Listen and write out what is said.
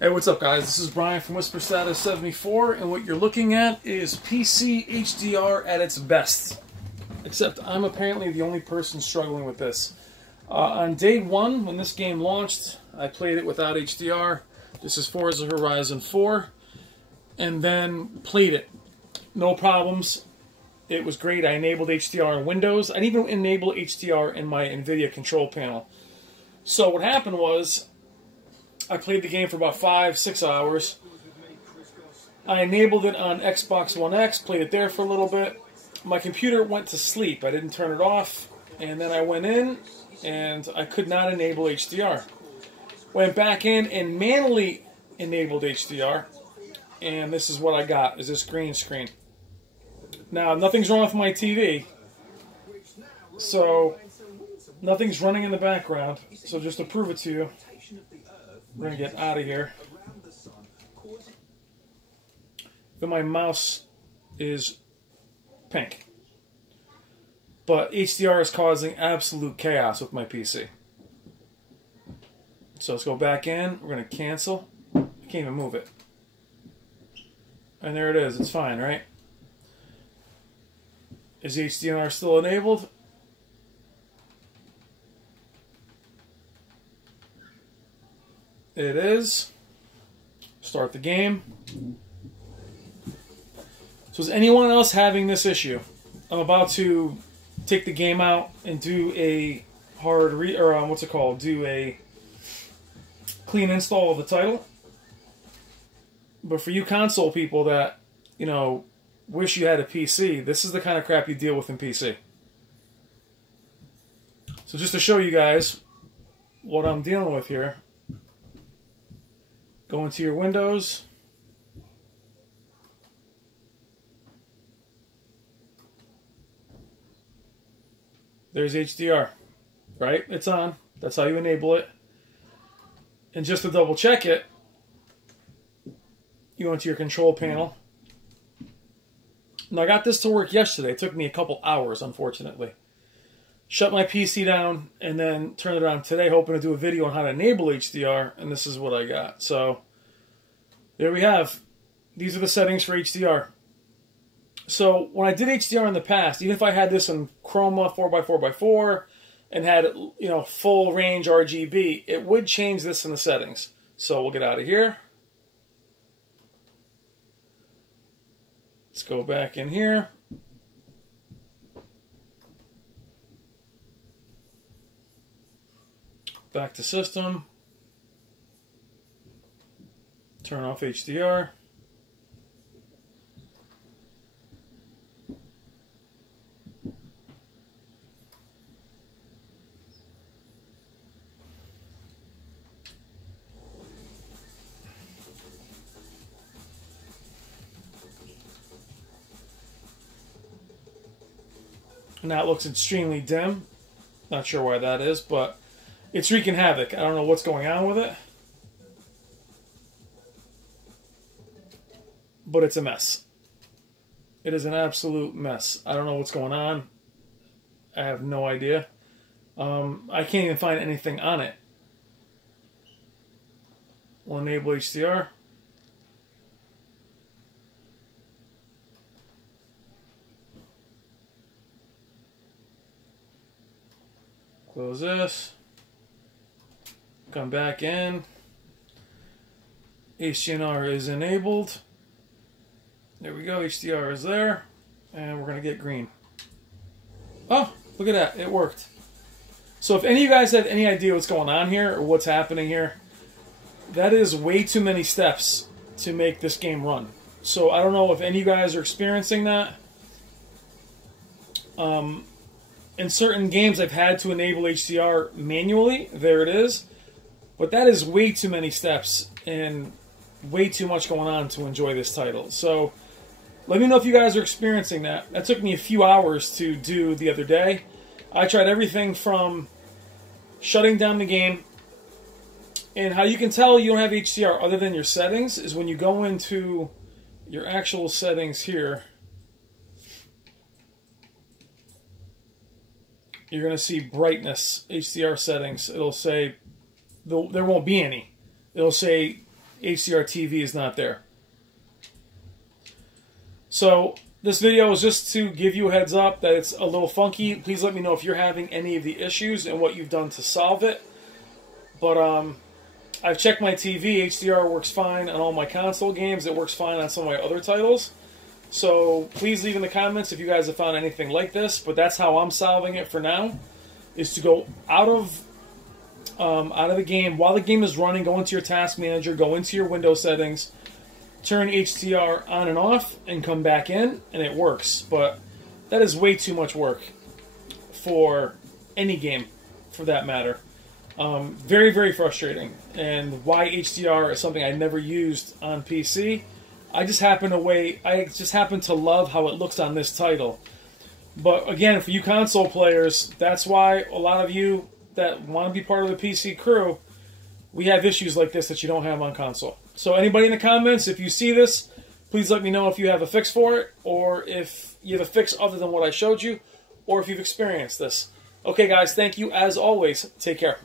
Hey, what's up, guys? This is Brian from Whisper Status 74, and what you're looking at is PC HDR at its best. Except I'm apparently the only person struggling with this. On day one, when this game launched, I played it without HDR. This is Forza Horizon 4, and then played it. No problems. It was great. I enabled HDR in Windows. I didn't even enable HDR in my NVIDIA control panel. So what happened was, I played the game for about 5-6 hours. I enabled it on Xbox One X, played it there for a little bit. My computer went to sleep. I didn't turn it off. And then I went in, and I could not enable HDR. Went back in and manually enabled HDR. And this is what I got, is this green screen. Now, nothing's wrong with my TV. So, nothing's running in the background. So just to prove it to you, we're going to get out of here. But my mouse is pink. But HDR is causing absolute chaos with my PC. So let's go back in. We're going to cancel. I can't even move it. And there it is. It's fine, right? Is HDR still enabled? It is. Start the game. So is anyone else having this issue? I'm about to take the game out and do a do a clean install of the title. But for you console people that, you know, wish you had a PC, this is the kind of crap you deal with in PC. So just to show you guys what I'm dealing with here, go into your Windows. There's HDR, right? It's on. That's how you enable it. And just to double check it, you go into your control panel. Now, I got this to work yesterday. It took me a couple hours, unfortunately. Shut my PC down and then turned it on today, hoping to do a video on how to enable HDR, and this is what I got. So, there we have. These are the settings for HDR. So, when I did HDR in the past, even if I had this in Chroma 4x4x4 and had, you know, full range RGB, it would change this in the settings. So, we'll get out of here. Let's go back in here. Back to system. Turn off HDR. Now it looks extremely dim. Not sure why that is, but it's wreaking havoc. I don't know what's going on with it. But it's a mess. It is an absolute mess. I don't know what's going on. I have no idea. I can't even find anything on it. We'll enable HDR. Close this. Come back in. HDR is enabled. There we go. HDR is there. And we're going to get green. Oh, look at that. It worked. So if any of you guys have any idea what's going on here or what's happening here, that is way too many steps to make this game run. So I don't know if any of you guys are experiencing that. In certain games, I've had to enable HDR manually. There it is. But that is way too many steps and way too much going on to enjoy this title. So let me know if you guys are experiencing that. That took me a few hours to do the other day. I tried everything from shutting down the game. And how you can tell you don't have HDR other than your settings is when you go into your actual settings here. You're going to see brightness, HDR settings. It'll say, there won't be any. It'll say HDR TV is not there. So this video is just to give you a heads up that it's a little funky. Please let me know if you're having any of the issues and what you've done to solve it. But I've checked my TV. HDR works fine on all my console games. It works fine on some of my other titles. So please leave in the comments if you guys have found anything like this. But that's how I'm solving it for now, is to go out of the game. While the game is running, go into your task manager, go into your Windows settings, turn HDR on and off, and come back in, and it works. But that is way too much work for any game, for that matter. Very, very frustrating. And why HDR is something I never used on PC. I just happen to love how it looks on this title. But again, for you console players, that's why a lot of you that want to be part of the PC crew, we have issues like this that you don't have on console. So anybody in the comments, if you see this, please let me know if you have a fix for it, or if you have a fix other than what I showed you, or if you've experienced this. Okay guys, thank you as always. Take care.